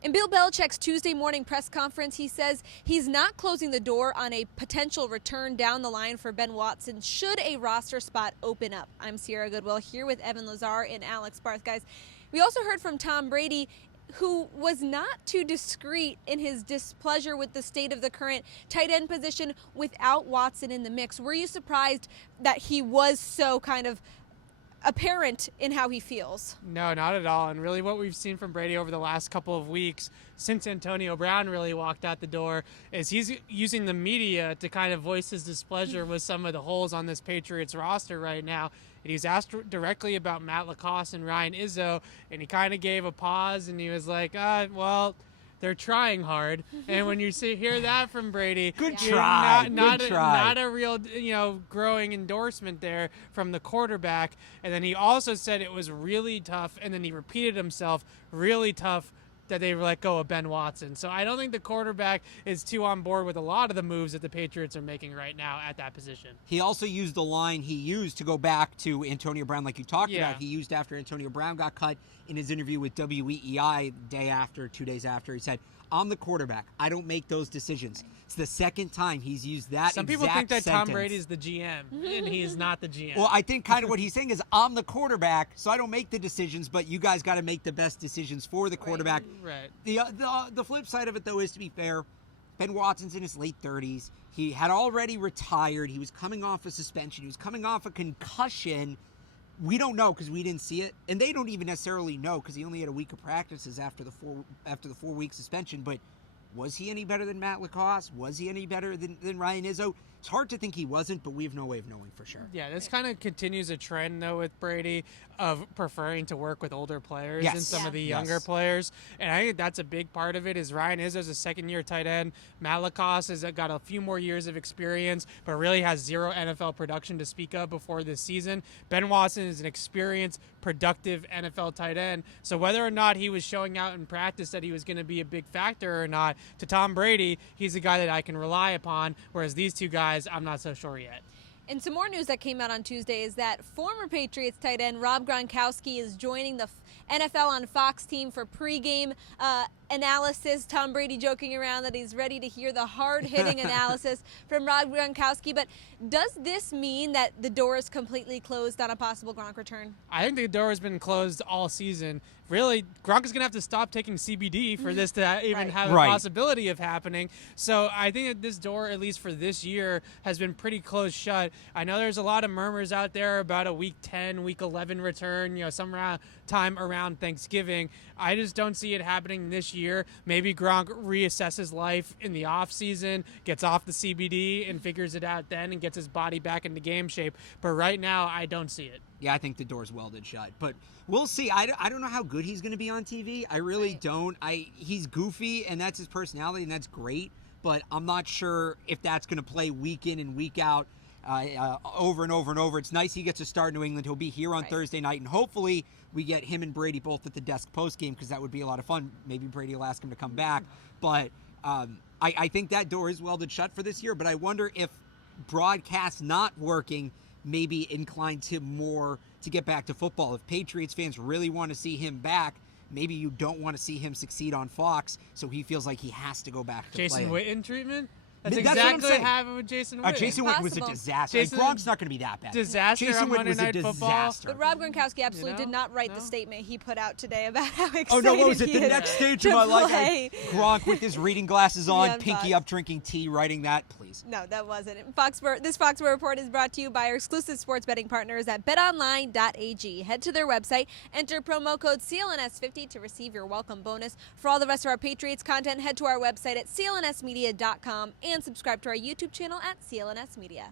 In Bill Belichick's Tuesday morning press conference, he says he's not closing the door on a potential return down the line for Ben Watson should a roster spot open up. I'm Sierra Goodwill here with Evan Lazar and Alex Barth. Guys, we also heard from Tom Brady, who was not too discreet in his displeasure with the state of the current tight end position without Watson in the mix. Were you surprised that he was so kind of apparent in how he feels? No, not at all. And really what we've seen from Brady over the last couple of weeks since Antonio Brown really walked out the door is he's using the media to kind of voice his displeasure with some of the holes on this Patriots roster right now. And he was asked directly about Matt LaCosse and Ryan Izzo, and he kind of gave a pause and he was like, well, they're trying hard. And when you hear that from Brady, good try. Not a real, growing endorsement there from the quarterback. And then he also said it was really tough, and then he repeated himself, really tough that they let go of Ben Watson. So I don't think the quarterback is too on board with a lot of the moves that the Patriots are making right now at that position. He also used the line he used to go back to Antonio Brown like you talked about. He used after Antonio Brown got cut in his interview with WEEI day after, 2 days after. He said, I'm the quarterback. I don't make those decisions. It's the second time he's used that Some exact people think that sentence. Tom Brady is the GM, and he is not the GM. Well, I think kind of what he's saying is, I'm the quarterback, so I don't make the decisions, but you guys got to make the best decisions for the quarterback. Right. The flip side of it, though, is to be fair, Ben Watson's in his late 30s. He had already retired. He was coming off a suspension. He was coming off a concussion. We don't know because we didn't see it, and they don't even necessarily know because he only had a week of practices after the 4-week suspension. But was he any better than Matt LaCosse? Was he any better than Ryan Izzo? It's hard to think he wasn't, but we have no way of knowing for sure. Yeah, this kind of continues a trend, though, with Brady of preferring to work with older players and some of the younger players. And I think that's a big part of it is Ryan Izzo's a second-year tight end. Matt LaCosse has got a few more years of experience, but really has zero NFL production to speak of before this season. Ben Watson is an experienced, productive NFL tight end. So whether or not he was showing out in practice that he was going to be a big factor or not, to Tom Brady, he's a guy that I can rely upon, whereas these two guys, I'm not so sure yet. And some more news that came out on Tuesday is that former Patriots tight end Rob Gronkowski is joining the NFL on Fox team for pregame analysis. Tom Brady joking around that he's ready to hear the hard-hitting analysis from Rob Gronkowski. But does this mean that the door is completely closed on a possible Gronk return? I think the door has been closed all season. Really, Gronk is going to have to stop taking CBD for this to even have a possibility of happening. So I think that this door, at least for this year, has been pretty closed shut. I know there's a lot of murmurs out there about a Week 10, Week 11 return, some time around Thanksgiving. I just don't see it happening this year. Maybe Gronk reassesses life in the offseason, gets off the CBD, and figures it out then and gets his body back into game shape. But right now, I don't see it. Yeah, I think the door's welded shut. But we'll see. I don't know how good he's going to be on TV. I really don't. He's goofy, and that's his personality, and that's great. But I'm not sure if that's going to play week in and week out over and over and over. It's nice he gets to start in New England. He'll be here on Thursday night, and hopefully we get him and Brady both at the desk post-game because that would be a lot of fun. Maybe Brady will ask him to come back. But I think that door is welded shut for this year, but I wonder if broadcast not working maybe inclined to more to get back to football. If Patriots fans really want to see him back, maybe you don't want to see him succeed on Fox, so he feels like he has to go back to Jason Witten treatment? That's what exactly what happened with Jason Witten. Jason Witten was a disaster. Gronk's not going to be that bad. Jason Witten was a disaster. But Rob Gronkowski absolutely did not write the statement he put out today about how excited what was it? he The is next stage of to my life. play. Gronk with his reading glasses on, pinky Fox. up, drinking tea, writing that, please. No, that wasn't. This FOXBORO report is brought to you by our exclusive sports betting partners at betonline.ag. Head to their website, enter promo code CLNS50 to receive your welcome bonus. For all the rest of our Patriots content, head to our website at clnsmedia.com and subscribe to our YouTube channel at CLNS Media.